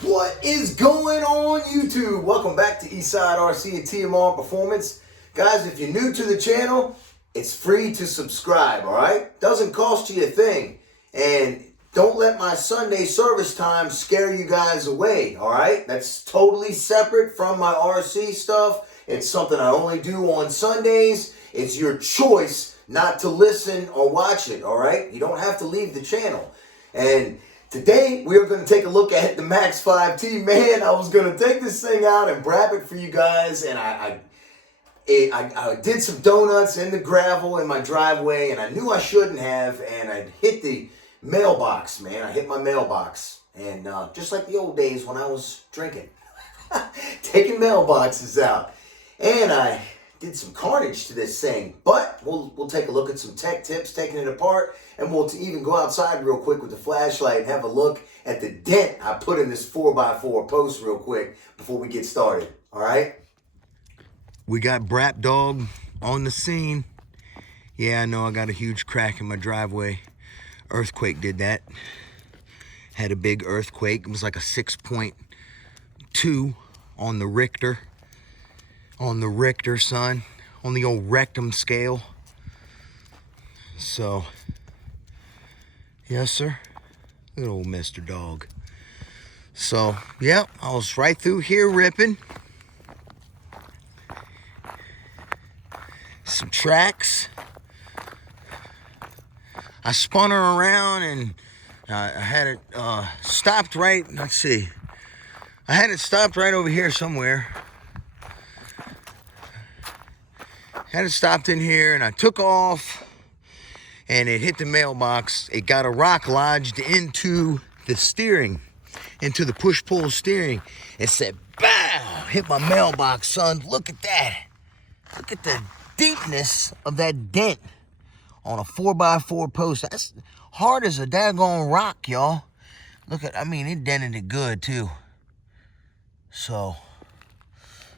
What is going on, YouTube? Welcome back to Eastside RC and TMR Performance. Guys, if you're new to the channel, it's free to subscribe, all right? Doesn't cost you a thing. And don't let my Sunday service time scare you guys away, all right? That's totally separate from my RC stuff. It's something I only do on Sundays. It's your choice not to listen or watch it, all right? You don't have to leave the channel. And today, we are going to take a look at the Max 5T. Man, I was going to take this thing out and wrap it for you guys, and I did some donuts in the gravel in my driveway, and I knew I shouldn't have, and I hit the mailbox, man. I hit my mailbox, and just like the old days when I was drinking, taking mailboxes out, and I did some carnage to this thing, but we'll take a look at some tech tips, taking it apart, and we'll even go outside real quick with the flashlight and have a look at the dent I put in this 4x4 post real quick before we get started, all right? We got Brap Dog on the scene. Yeah, I know I got a huge crack in my driveway. Earthquake did that. Had a big earthquake. It was like a 6.2 on the Richter. On the Richter, son. On the old rectum scale. So, yes, sir. Good old Mr. Dog. So, yeah, I was right through here ripping some tracks. I spun her around and I had it stopped right, let's see. I had it stopped right over here somewhere. Had it stopped in here and I took off and it hit the mailbox. It got a rock lodged into the steering, into the push-pull steering. It said, BAM! Hit my mailbox, son. Look at that. Look at the deepness of that dent on a 4x4 post. That's hard as a daggone rock, y'all. Look at, I mean, it dented it good, too. So,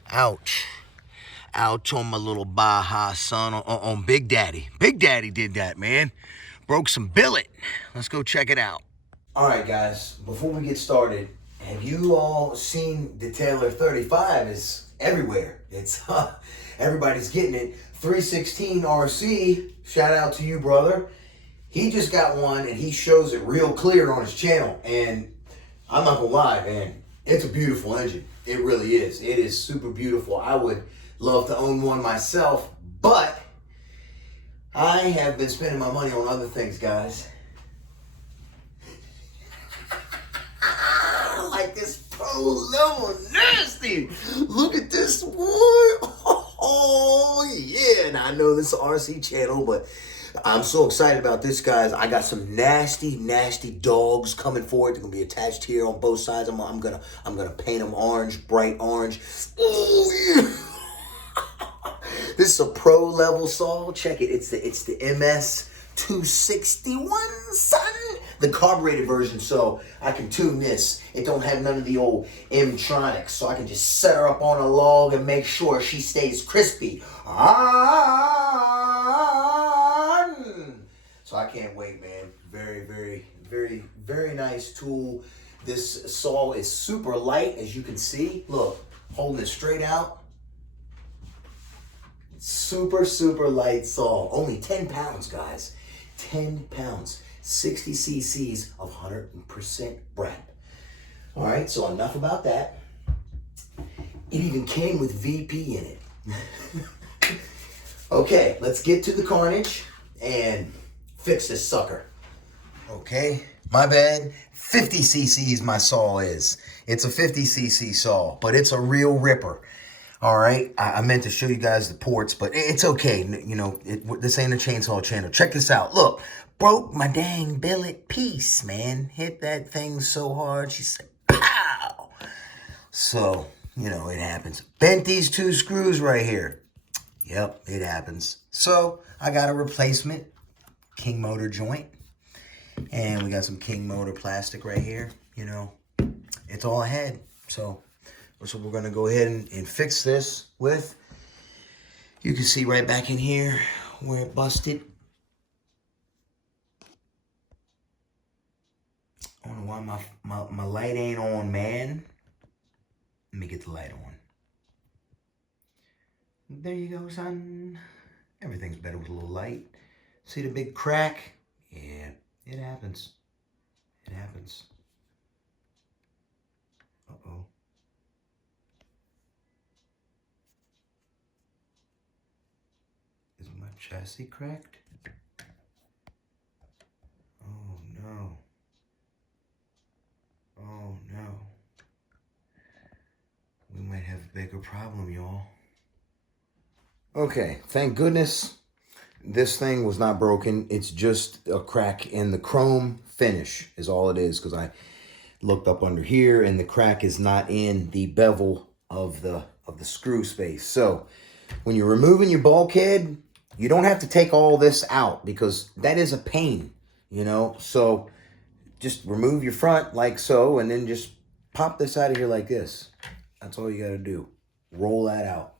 ouch. Ouch on my little Baja, son, on Big Daddy. Big Daddy did that, man. Broke some billet. Let's go check it out. All right, guys, before we get started, have you all seen the Taylor 35 is everywhere? It's, everybody's getting it. 316 RC, shout out to you, brother. He just got one, and he shows it real clear on his channel. And I'm not gonna lie, man, it's a beautiful engine. It really is. It is super beautiful. I would love to own one myself, but I have been spending my money on other things, guys. Like this pro level nasty. Look at this one. Oh yeah. Now I know this is an RC channel, but I'm so excited about this, guys. I got some nasty, nasty dogs coming forward. They're gonna be attached here on both sides. I'm gonna paint them orange, bright orange. Oh yeah. This is a pro level saw. Check it. It's the MS 261, son. The carbureted version, so I can tune this. It don't have none of the old M-tronics, so I can just set her up on a log and make sure she stays crispy. So I can't wait, man. Very, very, very, very nice tool. This saw is super light, as you can see. Look, holding it straight out. Super, super light saw. Only 10 pounds, guys. 10 pounds. 60 cc's of 100% Brap. All right, so enough about that. It even came with VP in it. Okay, let's get to the carnage and fix this sucker. Okay, My bad. 50 cc's my saw is. It's a 50 cc saw, but it's a real ripper. All right. I meant to show you guys the ports, but it's okay. You know, this ain't a chainsaw channel. Check this out. Look, broke my dang billet piece, man. Hit that thing so hard. She said, pow. So, you know, it happens. Bent these 2 screws right here. Yep, it happens. So I got a replacement King motor joint. And we got some King motor plastic right here. You know, it's all ahead. So we're going to go ahead and fix this with. You can see right back in here where it busted. I don't know why my light ain't on, man. Let me get the light on. There you go, son. Everything's better with a little light. See the big crack? Yeah, it happens. It happens. Uh-oh. Is my chassis cracked? Oh, no. Oh, no. We might have a bigger problem, y'all. Okay, thank goodness this thing was not broken. It's just a crack in the chrome finish is all it is, because I looked up under here and the crack is not in the bevel of the screw space. So when you're removing your bulkhead, you don't have to take all this out because that is a pain, you know. So just remove your front like so and then just pop this out of here like this. That's all you got to do. Roll that out.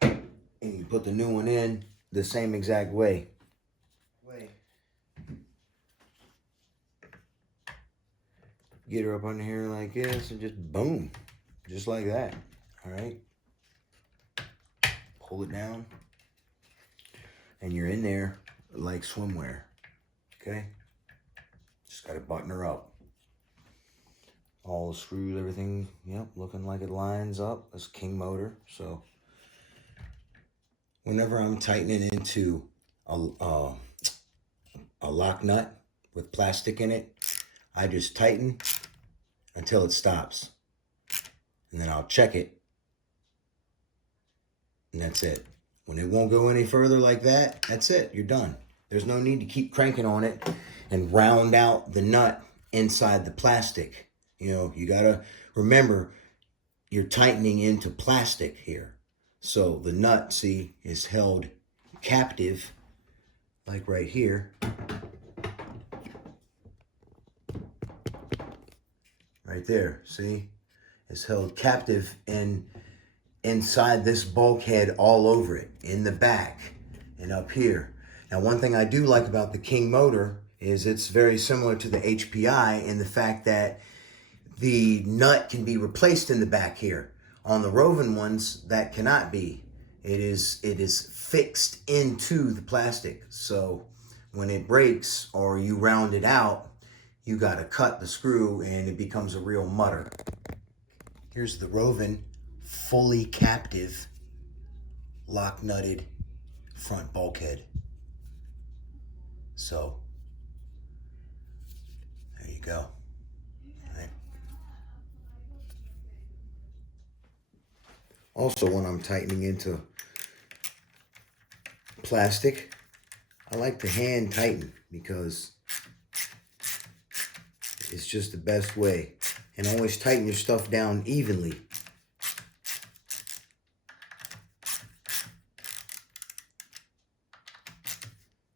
And you put the new one in the same exact way. Get her up under here like this and just boom. Just like that. All right. Pull it down. And you're in there like swimwear. Okay. Just got to button her up. All the screws, everything, yep, looking like it lines up. That's King motor. So whenever I'm tightening into a lock nut with plastic in it, I just tighten until it stops. And then I'll check it. And that's it. When it won't go any further like that, that's it. You're done. There's no need to keep cranking on it and round out the nut inside the plastic. You know, you got to remember you're tightening into plastic here. So the nut, see, is held captive, like right here. Right there, see? It's held captive inside this bulkhead all over it, in the back and up here. Now, one thing I do like about the King motor is it's very similar to the HPI in the fact that the nut can be replaced in the back here. On the Rovan ones, that cannot be. It is fixed into the plastic. So when it breaks or you round it out, you got to cut the screw and it becomes a real mutter. Here's the Rovan fully captive lock nutted front bulkhead. So there you go. Also, when I'm tightening into plastic, I like to hand tighten because it's just the best way. And always tighten your stuff down evenly.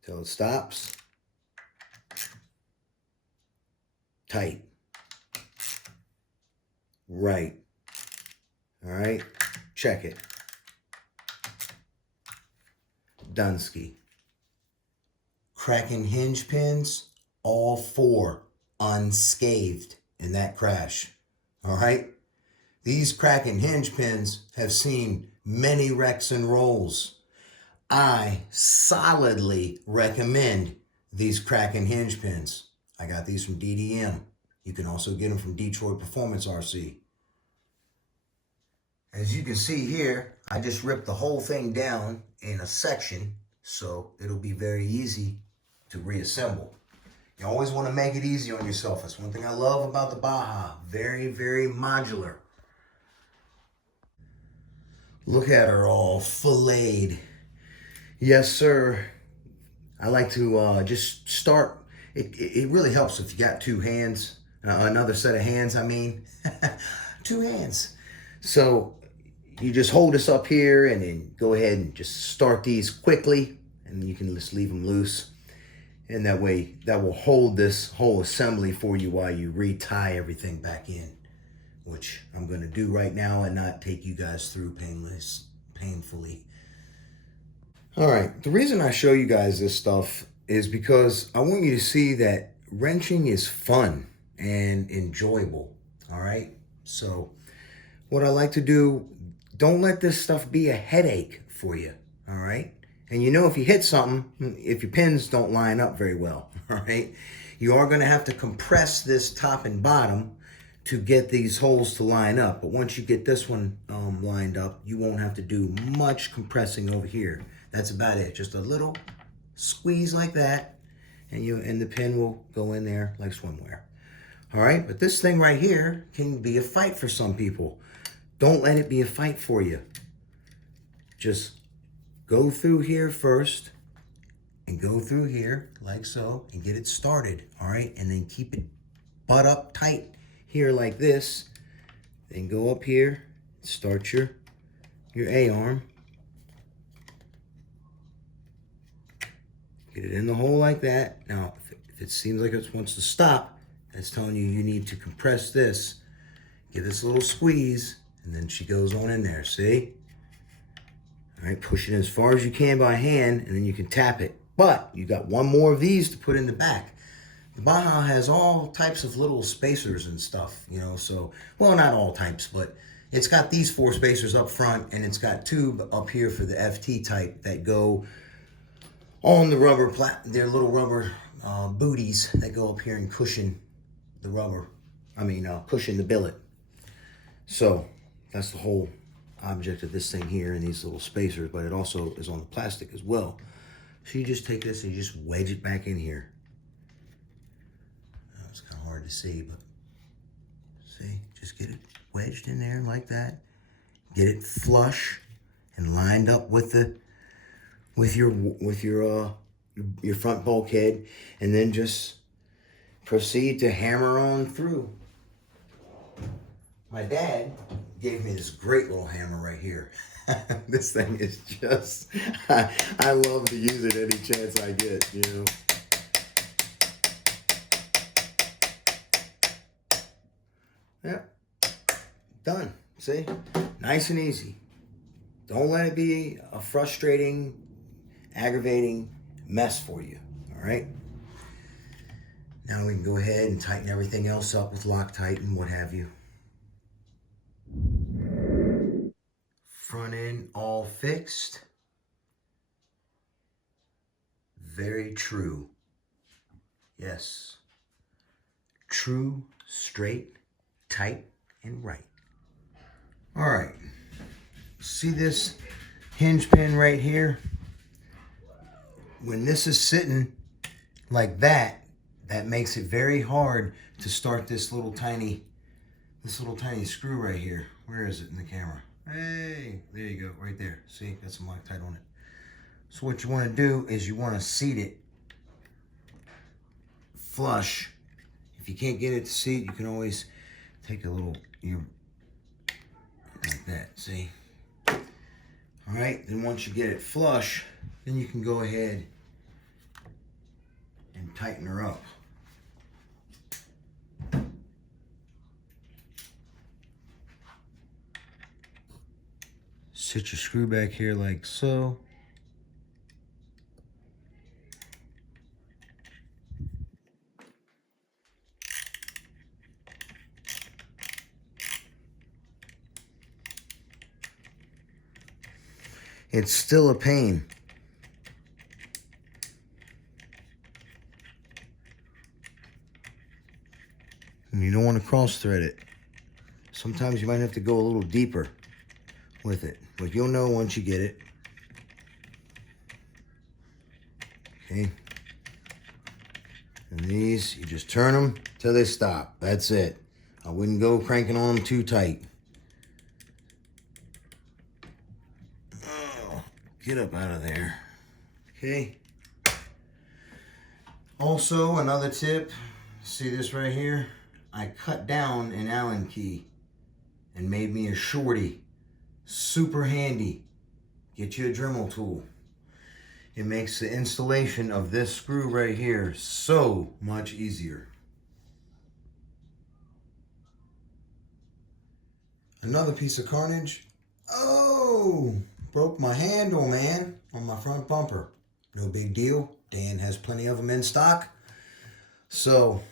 Till it stops. Tight. Right. All right. Check it. Dunsky. Cracking hinge pins, all 4 unscathed in that crash. All right? These cracking hinge pins have seen many wrecks and rolls. I solidly recommend these cracking hinge pins. I got these from DDM. You can also get them from Detroit Performance RC. As you can see here, I just ripped the whole thing down in a section, so it'll be very easy to reassemble. You always want to make it easy on yourself. That's one thing I love about the Baja. Very, very modular. Look at her all filleted. Yes, sir. I like to just start. It really helps if you got two hands. Another set of hands, I mean. Two hands. So you just hold this up here and then go ahead and just start these quickly. And you can just leave them loose. And that way, that will hold this whole assembly for you while you retie everything back in, which I'm going to do right now and not take you guys through painfully. All right, the reason I show you guys this stuff is because I want you to see that wrenching is fun and enjoyable, all right? So what I like to do, don't let this stuff be a headache for you, all right? And you know, if you hit something, if your pins don't line up very well, all right, you are going to have to compress this top and bottom to get these holes to line up. But once you get this one lined up, you won't have to do much compressing over here. That's about it. Just a little squeeze like that, and the pin will go in there like swimwear. All right, but this thing right here can be a fight for some people. Don't let it be a fight for you. Just go through here first and go through here like so and get it started, all right? And then keep it butt up tight here like this. Then go up here, start your A-arm. Get it in the hole like that. Now, if it seems like it wants to stop, that's telling you you need to compress this. Give this a little squeeze, and then she goes on in there, see? All right, push it as far as you can by hand, and then you can tap it. But you got one more of these to put in the back. The Baja has all types of little spacers and stuff, you know, so, well, not all types, but it's got these 4 spacers up front, and it's got 2 up here for the FT type that go on the rubber, their little rubber booties that go up here and cushion the rubber, cushion the billet. So that's the whole object of this thing here and these little spacers, but it also is on the plastic as well. So you just take this and you just wedge it back in here. It's kind of hard to see, but see, just get it wedged in there like that. Get it flush and lined up with your front bulkhead, and then just proceed to hammer on through. My dad gave me this great little hammer right here. This thing is just, I love to use it any chance I get, you know. Yep, done, see? Nice and easy. Don't let it be a frustrating, aggravating mess for you, all right? Now we can go ahead and tighten everything else up with Loctite and what have you. Front end all fixed. Very true. Yes. True, straight, tight, and right. All right. See this hinge pin right here? When this is sitting like that, that makes it very hard to start this little tiny screw right here. Where is it in the camera? Hey, there you go, right there. See, got some Loctite on it. So what you want to do is you want to seat it flush. If you can't get it to seat, you can always take a little, like that, see? All right, then once you get it flush, then you can go ahead and tighten her up. Sit your screw back here like so. It's still a pain. And you don't want to cross thread it. Sometimes you might have to go a little deeper with it, but you'll know once you get it. Okay. And these, you just turn them till they stop. That's it. I wouldn't go cranking on them too tight. Oh, get up out of there. Okay. Also, another tip. See this right here? I cut down an Allen key and made me a shorty. Super handy. Get you a Dremel tool. It makes the installation of this screw right here so much easier. Another piece of carnage. Oh, broke my handle, man, on my front bumper. No big deal. Dan has plenty of them in stock. So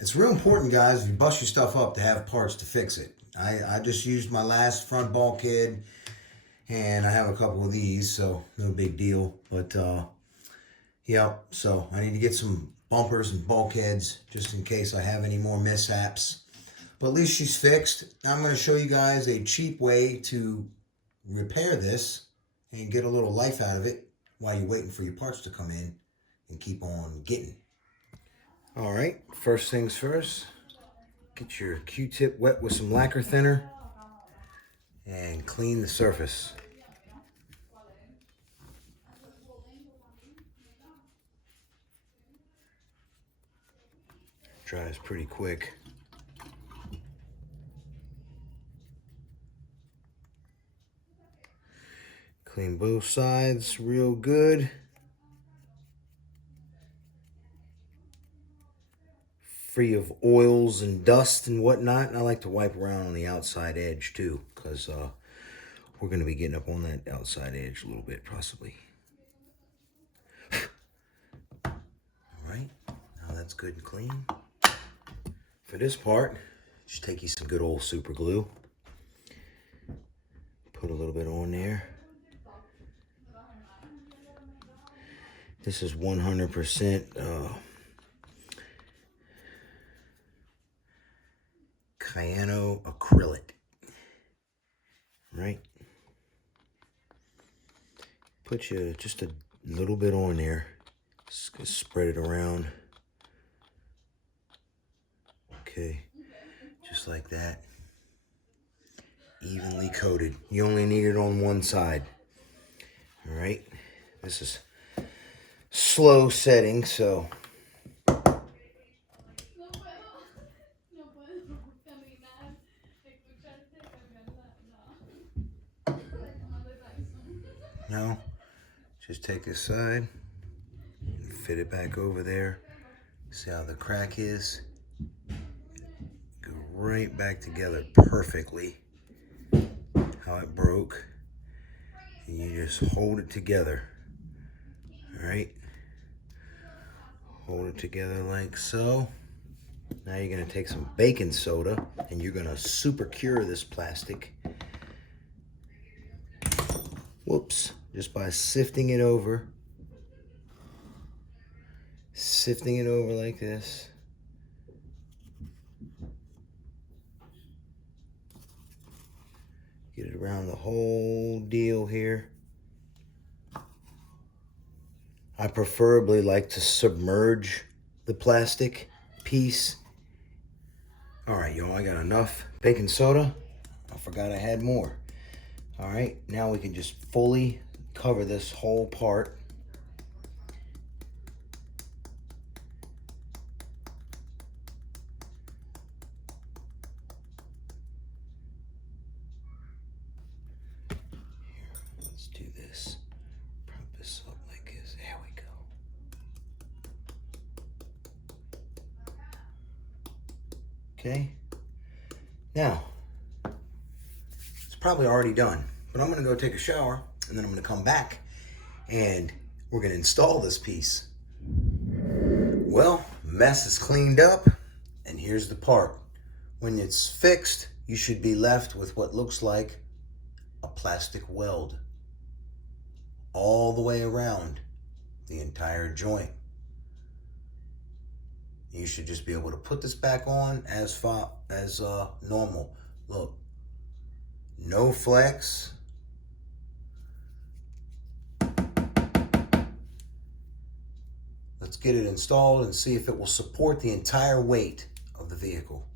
it's real important, guys, if you bust your stuff up, to have parts to fix it. I just used my last front bulkhead, and I have a couple of these, so no big deal. But yeah, so I need to get some bumpers and bulkheads just in case I have any more mishaps. But at least she's fixed. I'm going to show you guys a cheap way to repair this and get a little life out of it while you're waiting for your parts to come in and keep on getting. All right, first things first, get your Q-tip wet with some lacquer thinner and clean the surface. Dries pretty quick. Clean both sides real good. Free of oils and dust and whatnot. And I like to wipe around on the outside edge too, because we're going to be getting up on that outside edge a little bit possibly. All right, now that's good and clean. For this part, just take you some good old super glue. Put a little bit on there. This is 100% cyanoacrylate, right? Put you just a little bit on there. Just spread it around. Okay, just like that. Evenly coated. You only need it on one side. All right, this is slow setting, so now just take this side and fit it back over there. See how the crack is? Go right back together perfectly. How it broke. And you just hold it together. All right. Hold it together like so. Now you're going to take some baking soda and you're going to super cure this plastic. Whoops. Just by sifting it over. Sifting it over like this. Get it around the whole deal here. I preferably like to submerge the plastic piece. All right, y'all, I got enough baking soda. I forgot I had more. All right, now we can just fully cover this whole part. Here, let's do this. Prop this up like this. There we go. Okay. Now, it's probably already done, but I'm gonna go take a shower and then I'm gonna come back and we're gonna install this piece. Well, mess is cleaned up and here's the part. When it's fixed, you should be left with what looks like a plastic weld all the way around the entire joint. You should just be able to put this back on as normal. Look, no flex. let's get it installed and see if it will support the entire weight of the vehicle.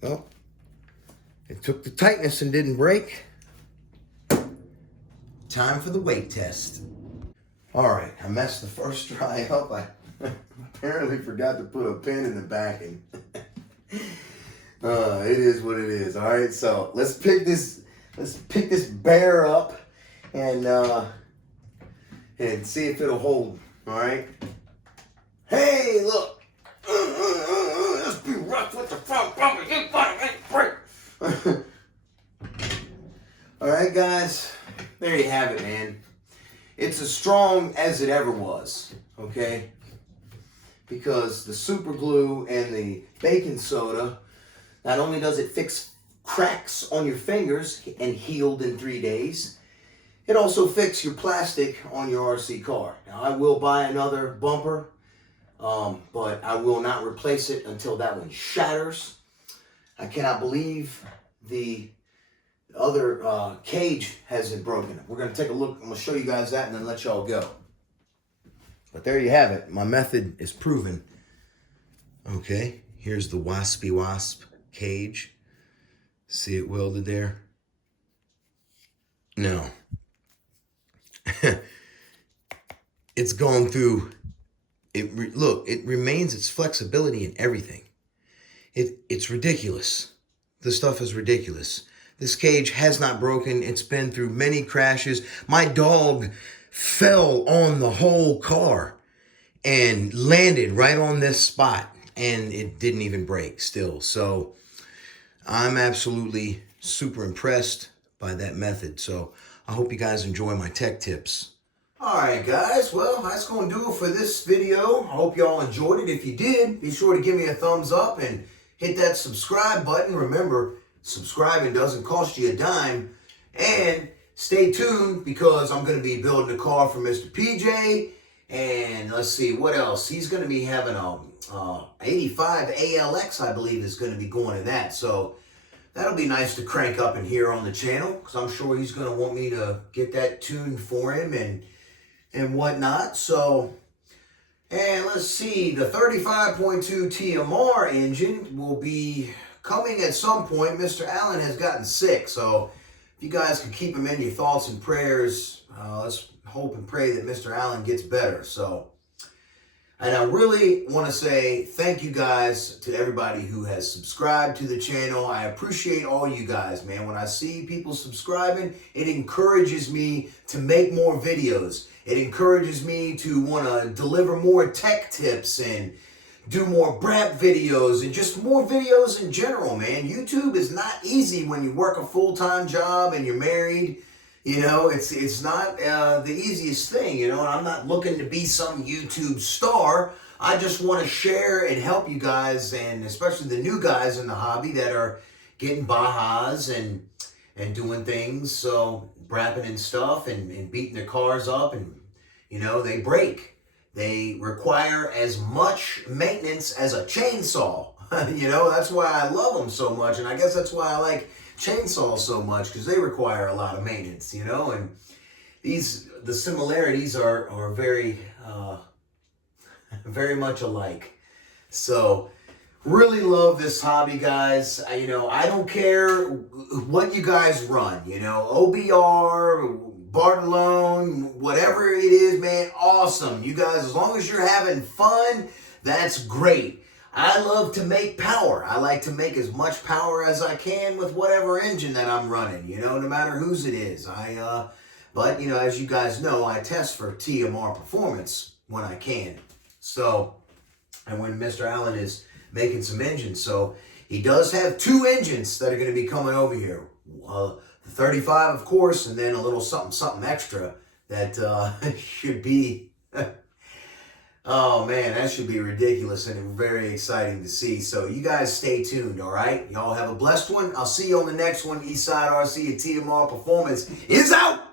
Well, it took the tightness and didn't break. Time for the weight test. All right, I messed the first try up. I apparently forgot to put a pin in the back, and it is what it is. All right, so let's pick this bear up and see if it'll hold. All right. Hey, look. Let's be rough with the front bumper. Get break. All right, guys. There you have it, man. It's as strong as it ever was, okay? Because the super glue and the baking soda, not only does it fix cracks on your fingers and healed in 3 days, it also fixes your plastic on your RC car. Now, I will buy another bumper, but I will not replace it until that one shatters. I cannot believe the other cage hasn't broken. We're going to take a look. I'm going to show you guys that and then let y'all go. But there you have it. My method is proven. Okay, here's the Waspy Wasp cage. See it welded there? No. It's going through. Look, it remains its flexibility in everything. It's ridiculous. The stuff is ridiculous. This cage has not broken. It's been through many crashes. My dog fell on the whole car and landed right on this spot, and it didn't even break still. So I'm absolutely super impressed by that method. So I hope you guys enjoy my tech tips. All right, guys. Well, that's going to do it for this video. I hope y'all enjoyed it. If you did, be sure to give me a thumbs up and hit that subscribe button. Remember, subscribing doesn't cost you a dime. And stay tuned because I'm going to be building a car for Mr. PJ. And let's see, what else? He's going to be having a 85 ALX, I believe, is going to be going in that. So that'll be nice to crank up in here on the channel because I'm sure he's going to want me to get that tuned for him and whatnot. So, and let's see, the 35.2 TMR engine will be coming at some point. Mr. Allen has gotten sick, so if you guys could keep him in your thoughts and prayers, let's hope and pray that Mr. Allen gets better. So, and I really want to say thank you guys to everybody who has subscribed to the channel. I appreciate all you guys, man. When I see people subscribing, it encourages me to make more videos. It encourages me to want to deliver more tech tips and do more brap videos and just more videos in general, man. YouTube is not easy when you work a full-time job and you're married. You know, it's not the easiest thing, you know, and I'm not looking to be some YouTube star. I just want to share and help you guys, and especially the new guys in the hobby that are getting Bajas and doing things, so brapping and stuff and beating their cars up, and, you know, they break. They require as much maintenance as a chainsaw. You know, that's why I love them so much, and I guess that's why I like chainsaws so much, because they require a lot of maintenance, you know, and the similarities are very very much alike. So really love this hobby, guys. You know, I don't care what you guys run, you know, OBR, Bartolone, whatever it is, man, awesome. You guys, as long as you're having fun, that's great. I love to make power. I like to make as much power as I can with whatever engine that I'm running, you know, no matter whose it is. But, you know, as you guys know, I test for TMR performance when I can. So, and when Mr. Allen is making some engines. So, he does have 2 engines that are going to be coming over here. The 35, of course, and then a little something extra that should be, oh man, that should be ridiculous and very exciting to see. So you guys stay tuned, all right? Y'all have a blessed one. I'll see you on the next one. Eastside RC and TMR Performance is out.